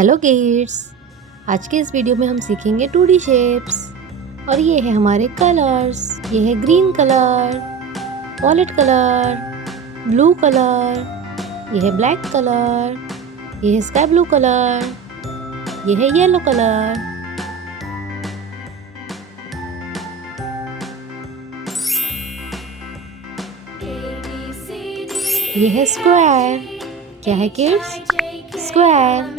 Hello kids, आज के इस वीडियो में हम सीखेंगे 2D शेप्स। और ये है हमारे कलर्स। ये है green colour, violet colour, blue colour, ये है ब्लैक कलर, ये है स्काई ब्लू कलर, ये है येलो कलर। ये है स्क्वायर। क्या है किड्स? स्क्वायर।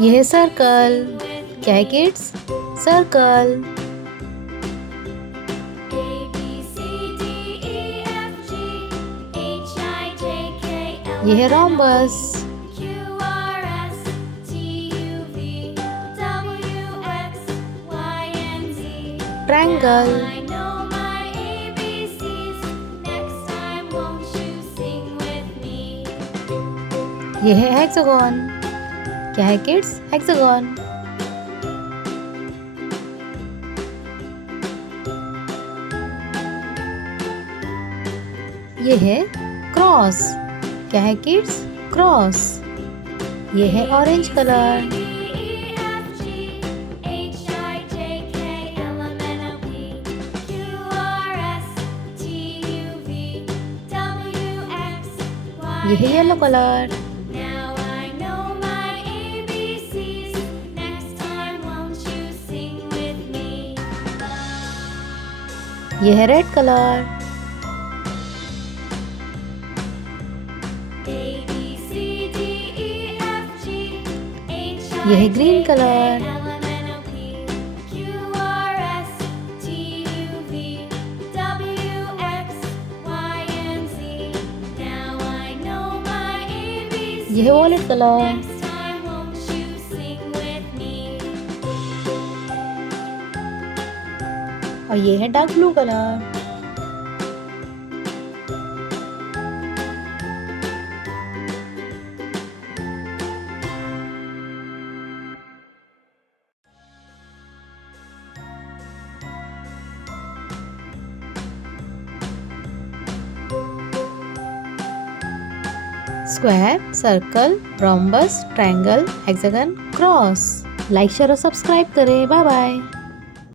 ये है सर्कल। क्या है किड्स? सर्कल। ये है rhombus। ट्रायंगल। ये है हेक्सागन। क्या है किड्स? हेक्सागन। ये है क्रॉस। क्या है किड्स? क्रॉस। ये है ऑरेंज कलर। ये है येलो कलर। ये है रेड कलर। ये है ग्रीन कलर। ये है वॉलेट कलर। और ये है dark blue colour. Square, circle, rhombus, triangle, hexagon, cross. Like share और सब्सक्राइब करें। Bye bye.